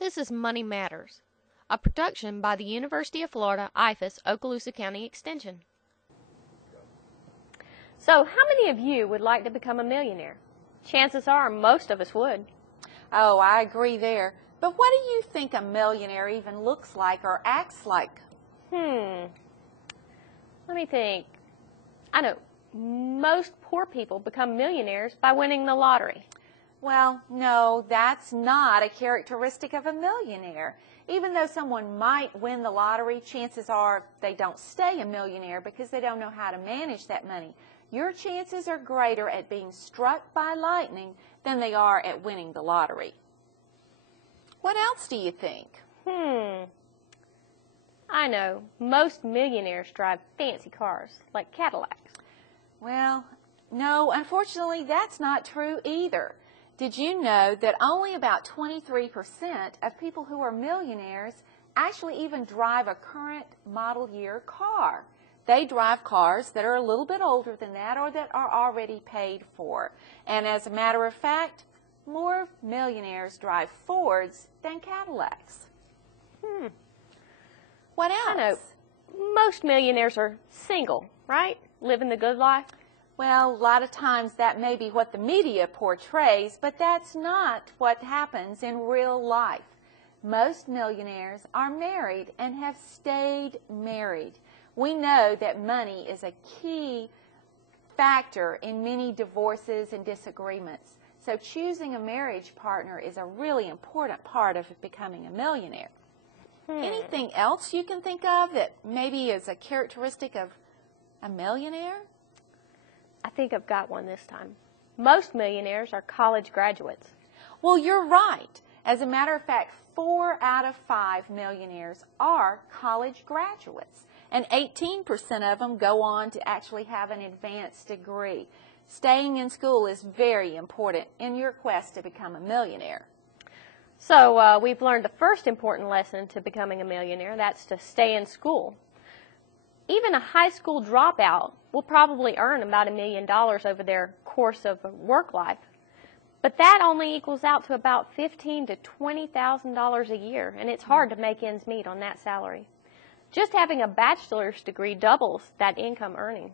This is Money Matters, a production by the University of Florida IFAS Okaloosa County Extension. So, how many of you would like to become a millionaire? Chances are most of us would. Oh, I agree there. But what do you think a millionaire even looks like or acts like? Let me think. I know most poor people become millionaires by winning the lottery. Well, no, that's not a characteristic of a millionaire. Even though someone might win the lottery, chances are they don't stay a millionaire because they don't know how to manage that money. Your chances are greater at being struck by lightning than they are at winning the lottery. What else do you think? I know most millionaires drive fancy cars, like Cadillacs. Well, no, unfortunately, that's not true either. Did you know that only about 23% of people who are millionaires actually even drive a current model year car? They drive cars that are a little bit older than that or that are already paid for. And as a matter of fact, more millionaires drive Fords than Cadillacs. What else? I know most millionaires are single, right? Living the good life. Well, a lot of times that may be what the media portrays, but that's not what happens in real life. Most millionaires are married and have stayed married. We know that money is a key factor in many divorces and disagreements. So choosing a marriage partner is a really important part of becoming a millionaire. Anything else you can think of that maybe is a characteristic of a millionaire? I think I've got one this time. Most millionaires are college graduates. Well, you're right. As a matter of fact, 4 out of 5 millionaires are college graduates, and 18% of them go on to actually have an advanced degree. Staying in school is very important in your quest to become a millionaire. So we've learned the first important lesson to becoming a millionaire. That's to stay in school. Even a high school dropout will probably earn about $1 million over their course of work life. But that only equals out to about $15,000 to $20,000 a year, and it's hard to make ends meet on that salary. Just having a bachelor's degree doubles that income earning.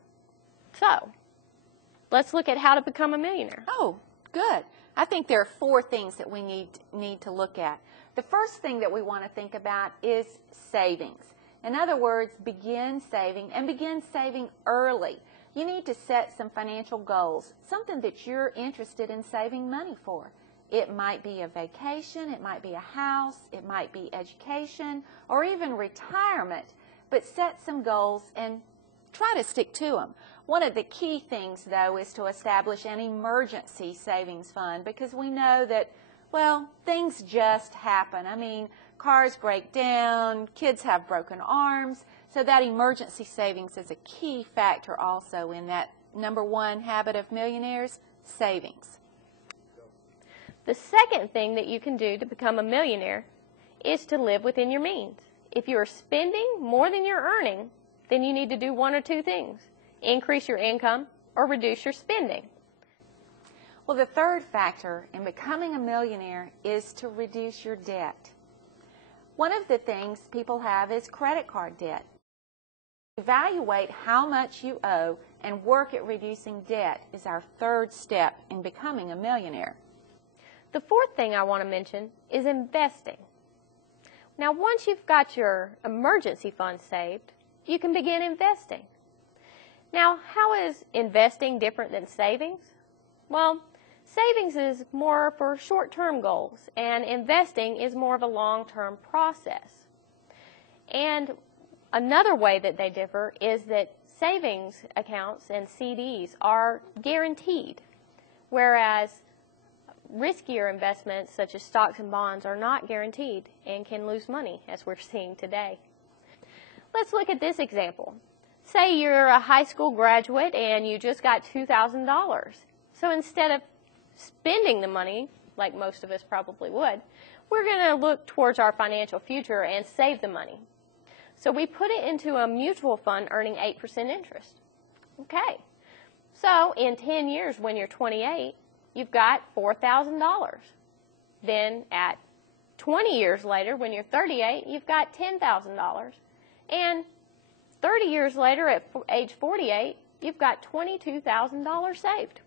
So, let's look at how to become a millionaire. Oh, good. I think there are 4 things that we need to look at. The first thing that we want to think about is savings. In other words, begin saving and begin saving early. You need to set some financial goals, something that you're interested in saving money for. It might be a vacation, it might be a house, it might be education, or even retirement. But set some goals and try to stick to them. One of the key things, though, is to establish an emergency savings fund because we know that, well, things just happen. I mean, cars break down, kids have broken arms, so that emergency savings is a key factor also in that number 1 habit of millionaires, savings. The second thing that you can do to become a millionaire is to live within your means. If you are spending more than you're earning, then you need to do one or 2 things. Increase your income or reduce your spending. Well, the third factor in becoming a millionaire is to reduce your debt. One of the things people have is credit card debt. Evaluate how much you owe and work at reducing debt is our third step in becoming a millionaire. The fourth thing I want to mention is investing. Now, once you've got your emergency fund saved, you can begin investing. Now, how is investing different than savings? Well, savings is more for short-term goals, and investing is more of a long-term process. And another way that they differ is that savings accounts and CDs are guaranteed, whereas riskier investments such as stocks and bonds are not guaranteed and can lose money, as we're seeing today. Let's look at this example. Say you're a high school graduate and you just got $2,000. So instead of spending the money, like most of us probably would, we're going to look towards our financial future and save the money. So we put it into a mutual fund earning 8% interest. Okay. So in 10 years when you're 28, you've got $4,000. Then at 20 years later, when you're 38, you've got $10,000. And 30 years later, at age 48, you've got $22,000 saved.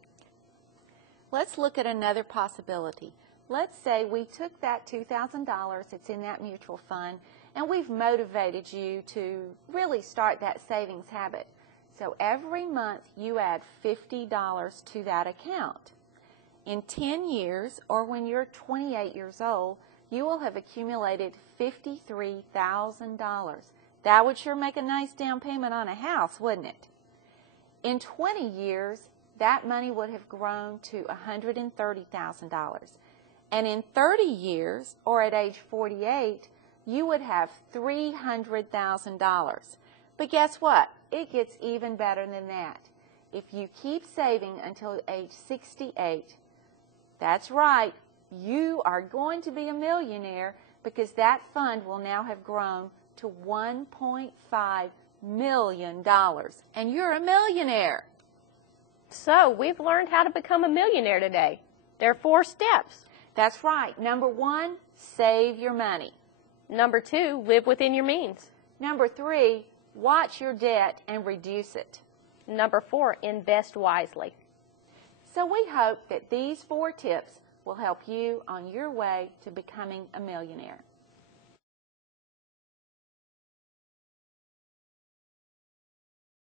Let's look at another possibility. Let's say we took that $2,000 that's in that mutual fund, and we've motivated you to really start that savings habit. So every month you add $50 to that account. In 10 years, or when you're 28 years old, you will have accumulated $53,000. That would sure make a nice down payment on a house, wouldn't it? In 20 years, that money would have grown to $130,000. And in 30 years, or at age 48, you would have $300,000. But guess what? It gets even better than that. If you keep saving until age 68, that's right, you are going to be a millionaire, because that fund will now have grown to $1.5 million. And you're a millionaire. So we've learned how to become a millionaire today. There are 4 steps. That's right. Number 1, save your money. Number 2, live within your means. Number 3, watch your debt and reduce it. Number 4, invest wisely. So we hope that these 4 tips will help you on your way to becoming a millionaire.